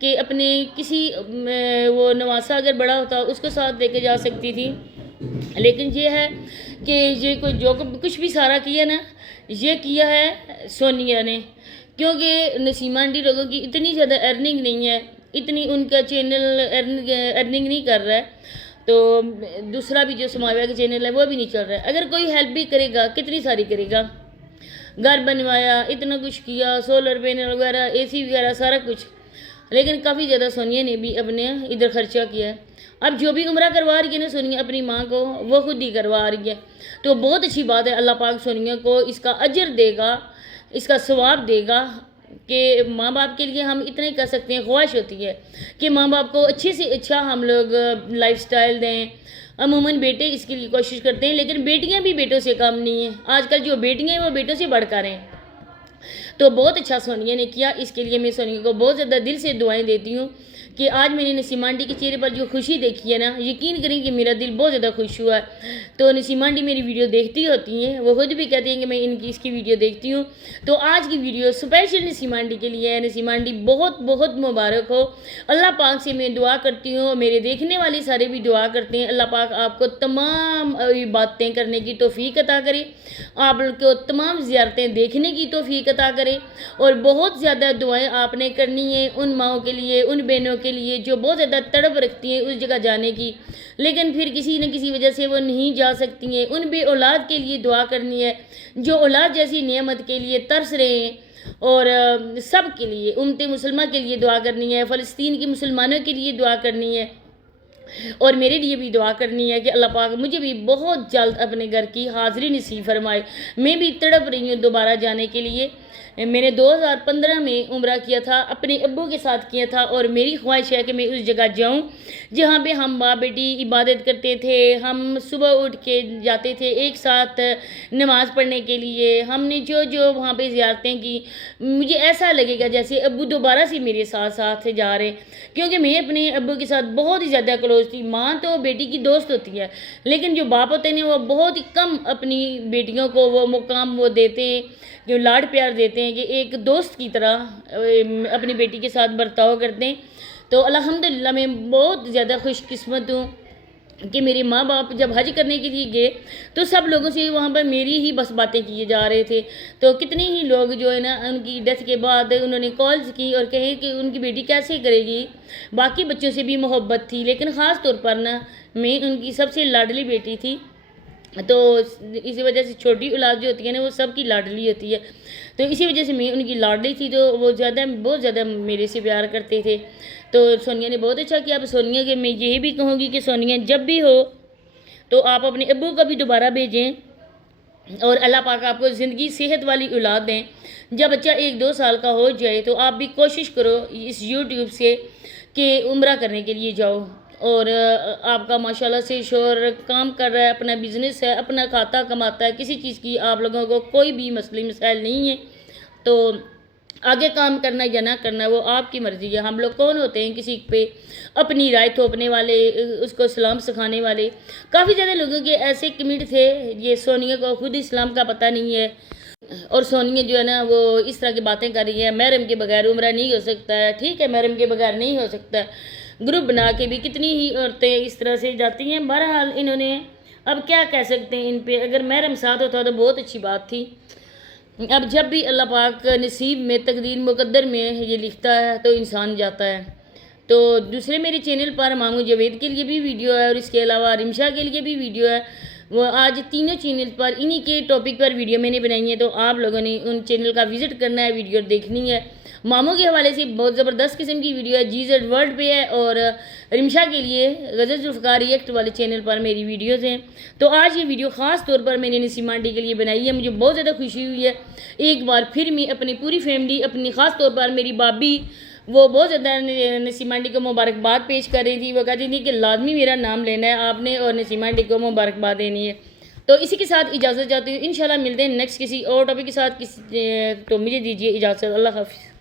کہ اپنے کسی وہ نواسا اگر بڑا ہوتا اس کو ساتھ لے کے جا سکتی تھی، لیکن یہ ہے کہ یہ کوئی جو کچھ بھی سارا کیا نا، یہ کیا ہے سونیا نے، کیونکہ نسیمہ آنٹی لوگوں کی اتنی زیادہ ارننگ نہیں ہے، اتنی ان کا چینل ارننگ نہیں کر رہا ہے، تو دوسرا بھی جو سماویہ کا چینل ہے وہ بھی نہیں چل رہا ہے۔ اگر کوئی ہیلپ بھی کرے گا کتنی ساری کرے گا، گھر بنوایا، اتنا کچھ کیا، سولر پینل وغیرہ، اے سی وغیرہ سارا کچھ، لیکن کافی زیادہ سونیا نے بھی اپنے ادھر خرچہ کیا ہے۔ اب جو بھی عمرہ کروا رہی ہے نا سونیا اپنی ماں کو، وہ خود ہی کروا رہی ہے، تو بہت اچھی بات ہے۔ اللہ پاک سونیا کو اس کا اجر دے گا، اس کا ثواب دے گا، کہ ماں باپ کے لیے ہم اتنا ہی کر سکتے ہیں۔ خواہش ہوتی ہے کہ ماں باپ کو اچھے سے اچھا ہم لوگ لائف سٹائل دیں۔ عموماً بیٹے اس کے لیے کوشش کرتے ہیں، لیکن بیٹیاں بھی بیٹوں سے کم نہیں ہیں۔ آج کل جو بیٹیاں ہیں وہ بیٹوں سے بڑھ کر ہیں، تو بہت اچھا سونیا نے کیا۔ اس کے لیے میں سونیا کو بہت زیادہ دل سے دعائیں دیتی ہوں کہ آج میں نے نسیمہ آنٹی کے چہرے پر جو خوشی دیکھی ہے نا، یقین کریں کہ میرا دل بہت زیادہ خوش ہوا ہے۔ تو نسیمہ آنٹی میری ویڈیو دیکھتی ہوتی ہیں، وہ خود بھی کہتی ہیں کہ میں اس کی ویڈیو دیکھتی ہوں، تو آج کی ویڈیو اسپیشل نسیمہ آنٹی کے لیے ہے۔ نسیمہ آنٹی بہت بہت مبارک ہو۔ اللہ پاک سے میں دعا کرتی ہوں، میرے دیکھنے والے سارے بھی دعا کرتے ہیں، اللہ پاک آپ کو تمام باتیں کرنے کی توفیق عطا کرے، آپ کو تمام زیارتیں دیکھنے کی توفیق عطا کرے، اور بہت زیادہ دعائیں آپ نے کرنی ہیں ان ماؤں کے لیے، ان بہنوں کے لیے جو بہت زیادہ تڑپ رکھتی ہیں اس جگہ جانے کی، لیکن پھر کسی نہ کسی وجہ سے وہ نہیں جا سکتی ہیں۔ ان بے اولاد کے لیے دعا کرنی ہے جو اولاد جیسی نعمت کے لیے ترس رہے ہیں، اور سب کے لیے، امت مسلمہ کے لیے دعا کرنی ہے، فلسطین کے مسلمانوں کے لیے دعا کرنی ہے، اور میرے لیے بھی دعا کرنی ہے کہ اللہ پاک مجھے بھی بہت جلد اپنے گھر کی حاضری نصیب فرمائے۔ میں بھی تڑپ رہی ہوں دوبارہ جانے کے لیے۔ میں نے 2015 میں عمرہ کیا تھا، اپنے ابو کے ساتھ کیا تھا، اور میری خواہش ہے کہ میں اس جگہ جاؤں جہاں پہ ہم باپ بیٹی عبادت کرتے تھے، ہم صبح اٹھ کے جاتے تھے ایک ساتھ نماز پڑھنے کے لیے، ہم نے جو وہاں پہ زیارتیں کی، مجھے ایسا لگے گا جیسے ابو دوبارہ سے میرے ساتھ جا رہے، کیونکہ میں اپنے ابو کے ساتھ بہت ہی زیادہ کلوز تھی۔ ماں تو بیٹی کی دوست ہوتی ہے، لیکن جو باپ ہوتے ہیں وہ بہت ہی کم اپنی بیٹیوں کو وہ مقام وہ دیتے ہیں، جو لاڈ پیار دیتے ہیں، کہ ایک دوست کی طرح اپنی بیٹی کے ساتھ برتاؤ کرتے ہیں۔ تو الحمدللہ میں بہت زیادہ خوش قسمت ہوں کہ میرے ماں باپ جب حج کرنے کے لیے گئے تو سب لوگوں سے وہاں پر میری ہی بس باتیں کیے جا رہے تھے، تو کتنے ہی لوگ جو ہے نا ان کی ڈیتھ کے بعد انہوں نے کالز کی اور کہے کہ ان کی بیٹی کیسے کرے گی۔ باقی بچوں سے بھی محبت تھی، لیکن خاص طور پر نا میں ان کی سب سے لاڈلی بیٹی تھی، تو اسی وجہ سے چھوٹی اولاد جو ہوتی ہے نا وہ سب کی لاڈلی ہوتی ہے، تو اسی وجہ سے میں ان کی لاڈلی تھی، تو وہ بہت زیادہ میرے سے پیار کرتے تھے۔ تو سونیا نے بہت اچھا کیا۔ اب سونیا کے میں یہی بھی کہوں گی کہ سونیا جب بھی ہو تو آپ اپنے ابو کا بھی دوبارہ بھیجیں، اور اللہ پاک آپ کو زندگی صحت والی اولاد دیں۔ جب بچہ 1-2 سال کا ہو جائے تو آپ بھی کوشش کرو اس یوٹیوب سے کہ عمرہ کرنے کے لیے جاؤ، اور آپ کا ماشاءاللہ سے شوہر کام کر رہا ہے، اپنا بزنس ہے، اپنا کھاتا کماتا ہے، کسی چیز کی آپ لوگوں کو کوئی بھی مسائل نہیں ہے، تو آگے کام کرنا یا نہ کرنا وہ آپ کی مرضی ہے۔ ہم لوگ کون ہوتے ہیں کسی پہ اپنی رائے تھوپنے والے، اس کو اسلام سکھانے والے؟ کافی زیادہ لوگوں کے ایسے کمنٹ تھے، یہ سونیا کو خود اسلام کا پتہ نہیں ہے، اور سونیا جو ہے نا وہ اس طرح کی باتیں کر رہی ہے، محرم کے بغیر عمرہ نہیں ہو سکتا ہے۔ ٹھیک ہے، محرم کے بغیر نہیں ہو سکتا ہے، گروپ بنا کے بھی کتنی ہی عورتیں اس طرح سے جاتی ہیں۔ بہرحال انہوں نے اب کیا کہہ سکتے ہیں ان پہ، اگر محرم ساتھ ہوتا تو بہت اچھی بات تھی۔ اب جب بھی اللہ پاک نصیب میں، تقدیر مقدر میں یہ لکھتا ہے تو انسان جاتا ہے۔ تو دوسرے میرے چینل پر ماموں جاوید کے لیے بھی ویڈیو ہے، اور اس کے علاوہ رمشا کے لیے بھی ویڈیو ہے، وہ آج تینوں چینل پر انہی کے ٹاپک پر ویڈیو میں نے بنائی ہے، تو آپ لوگوں نے ان چینل کا وزٹ کرنا ہے، ویڈیو دیکھنی ہے۔ ماموں کے حوالے سے بہت زبردست قسم کی ویڈیو ہے، GZ ورلڈ پہ ہے، اور رمشا کے لیے غزل ذوالفقار ریئیکٹ والے چینل پر میری ویڈیوز ہیں۔ تو آج یہ ویڈیو خاص طور پر میں نے نسیمہ آنٹی کے لیے بنائی ہے، مجھے بہت زیادہ خوشی ہوئی ہے۔ ایک بار پھر میں اپنی پوری فیملی، اپنی خاص طور پر میری بابی، وہ بہت زیادہ نسیمہ آنٹی کو مبارکباد پیش کر رہی تھی، وہ کہتی تھی کہ لازمی میرا نام لینا ہے آپ نے، اور نسیمہ آنٹی کو مبارکباد دینی ہے۔ تو اسی کے ساتھ اجازت چاہتی ہوں، انشاءاللہ ملتے ہیں نیکسٹ کسی اور ٹاپک کے ساتھ، تو مجھے دیجیے اجازت، اللہ حافظ۔